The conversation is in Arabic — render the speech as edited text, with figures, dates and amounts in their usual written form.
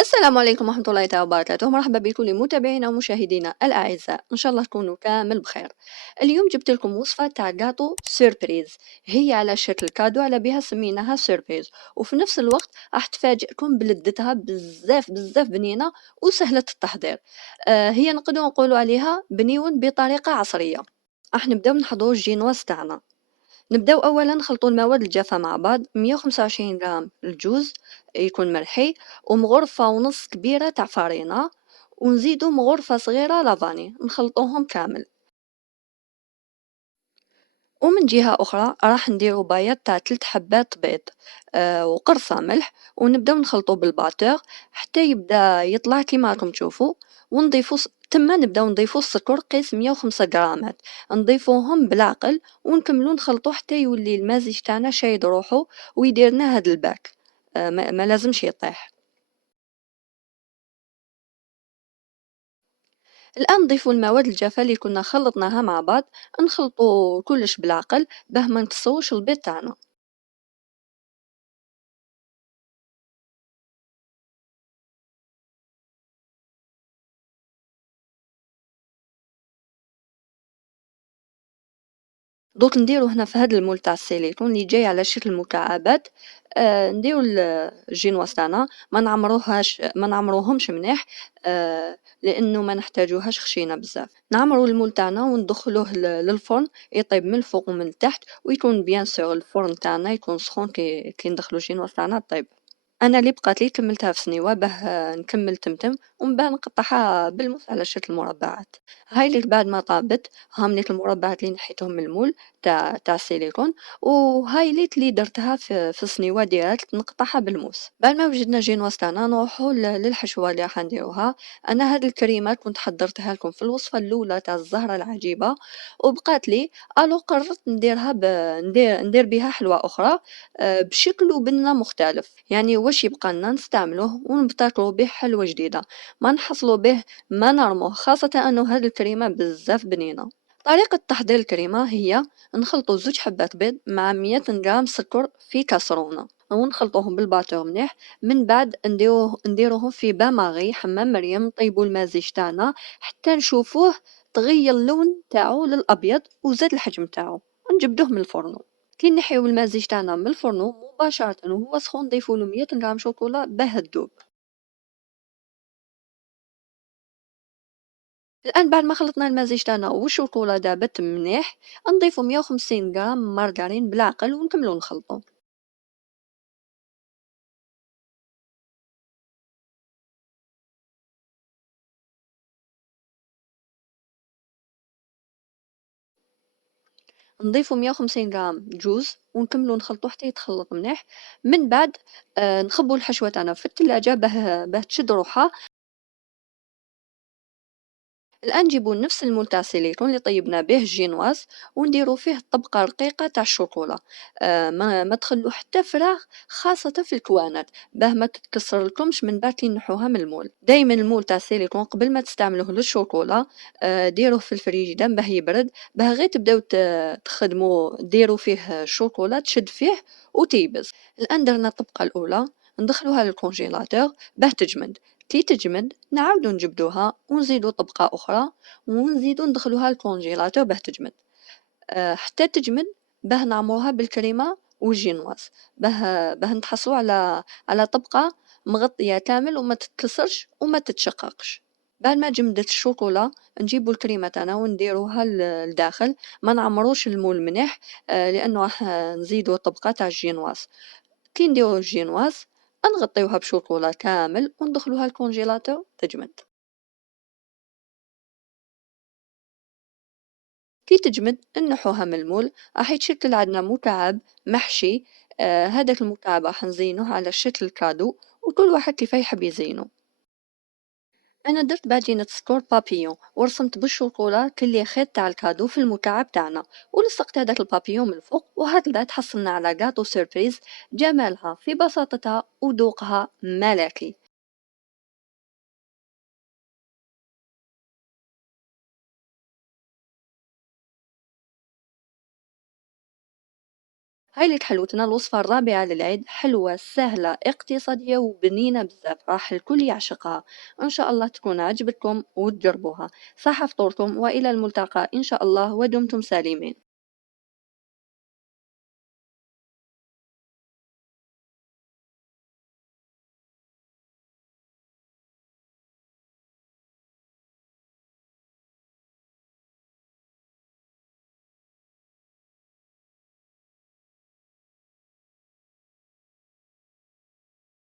السلام عليكم ورحمة الله تعالى وبركاته، مرحبا بكل متابعينا ومشاهدينا الأعزاء، إن شاء الله تكونوا كامل بخير. اليوم جبت لكم وصفة تاع جاتو سيربريز، هي على شكل كادو، على بها سميناها سيربريز، وفي نفس الوقت راح تفاجئكم بلذتها بزاف بزاف بنينة وسهلة التحضير. هي نقدر نقولوا عليها بنيون بطريقة عصرية. راح نبداو نحضروا الجينواز تاعنا. نبداو اولا نخلطوا المواد الجافه مع بعض. 125 غرام الجوز يكون مرحي، ومغرفه ونص كبيره تاع فرينه، ونزيدو مغرفه صغيره لافاني، نخلطوهم كامل. ومن جهة أخرى راح نديرو بايات تاع 3 حبات بيض، وقرصة ملح، ونبداو نخلطو بالباتور حتى يبدا يطلع كيما راكم تشوفوا. ونضيفو تما نبداو نضيفو السكر قيس 105 غرامات، نضيفوهم بالعقل، ونكملو نخلطو حتى يولي المازج تاعنا شايد روحو ويديرنا هاد الباك. ما لازمش يطيح. الآن نضيفو المواد الجافة اللي كنا خلطناها مع بعض، نخلطو كلش بالعقل باه ما نكسروش البيض تاعنا. دوك نديرو هنا في هاد المول تاع السيليكون اللي جاي على شكل مكعبات. نديرو الجينواز تاعنا، ما نعمروهمش مليح، لانه ما نحتاجوهاش خشينه بزاف. نعمرو المول تاعنا وندخلوه للفرن يطيب من الفوق ومن التحت، ويكون بيان سور الفرن تاعنا يكون سخون كي ندخلو الجينواز تاعنا طيب. أنا اللي بقات لي كمّلتها في سنيوة باه نكمّل تمتم، ومن بعد نقطّعها بالموس على شكل مربعات. هاي اللي بعد ما طابت هامنيت المربعات اللي نحيتهم من المول تاع السيليكون، وهايليت اللي درتها في سنيوة ديريكت نقطعها بالموس. بعد ما وجدنا الجينواز تاعنا نروحو للحشوة اللي راح نديروها. أنا هاد الكريمة كنت حضرتها لكم في الوصفة الأولى تاع الزهرة العجيبة، وبقات لي، ألو قررت نديرها ندير بها حلوة أخرى، بشكل وبنة مختلف. يعني واش يبقى لنا نستعملوه ونبتكروا به حلوة جديدة، ما نحصلوا به، ما نرموه، خاصة أنه هذه الكريمة بزاف بنينة. طريقة تحضير الكريمة هي: نخلطوا 2 حبات بيض مع 100 غرام سكر في كاسرونة، ونخلطوهم بالباتور مليح. من بعد نديروهم في باماغي حمام مريم، نطيبوا المازيج تاعنا حتى نشوفوه تغير اللون تاعو للأبيض وزاد الحجم تاعو، ونجبدوه من الفرن. كي نحيو المازيج تاعنا من الفرن مباشرة وهو سخون نضيفولو 100 غرام شوكولا باه تذوب. الآن بعد ما خلطنا المازيج تاعنا والشوكولا دابت مليح، نضيفو 150 غرام مارغرين بالعقل ونكملو نخلطو. نضيفو 150 غرام جوز ونكملو نخلطو حتى يتخلط مليح. من بعد نخبو الحشوة تاعنا في الثلاجة باه تشد روحها. الآن نجيبو نفس المول تاع السيليكون اللي طيبنا به الجينواز، ونديرو فيه طبقة رقيقة تاع الشوكولا. ما تخلو حتى فراغ، خاصة في الكوانات باه ما تتكسر لكمش من بعد كي نحوها من المول. دايما المول تاع السيليكون قبل ما تستعملوه للشوكولا ديروه في الفريجيدان باه يبرد، باه غير تبداو تخدمو ديرو فيه الشوكولا تشد فيه وتيبس. الآن درنا الطبقة الأولى، ندخلوها للكونجيلاتور باه تجمد. كي تجمد نعاودو نجبدوها ونزيدو طبقة أخرى، ونزيدو ندخلوها الكونجيلاتور باه تجمد، حتى تجمد، باه نعمروها بالكريمة والجينواز، باه نتحصلو على طبقة مغطية كامل وما تتكسرش وما تتشققش. بعد ما جمدت الشوكولا نجيبو الكريمة تاعنا ونديروها لداخل، ما نعمروش المول مليح، لأنه راح نزيدو طبقة تاع الجينواز. كي نديرو الجينواز نغطيوها بشوكولا كامل وندخلوها الكونجيلاتور تجمد. كي تجمد نحوها من المول، راح يتشكل عندنا مكعب محشي. هذاك المكعب راح نزينوه على شكل كادو، وكل واحد كيف يحب يزينه. انا درت بعجينة سكور بابيون ورسمت بالشوكولا كلي خيط تاع الكادو في المكعب تاعنا، ولصقت هذاك البابيون من الفوق، وهكذا تحصلنا على جاتو سيربريز. جمالها في بساطتها وذوقها ملكي. هاي اللي حلوتنا الوصفة الرابعة للعيد، حلوة سهلة اقتصادية وبنينة بزاف، راح الكل يعشقها. إن شاء الله تكون عجبتكم وتجربوها. صحة فطوركم وإلى الملتقى إن شاء الله، ودمتم سالمين.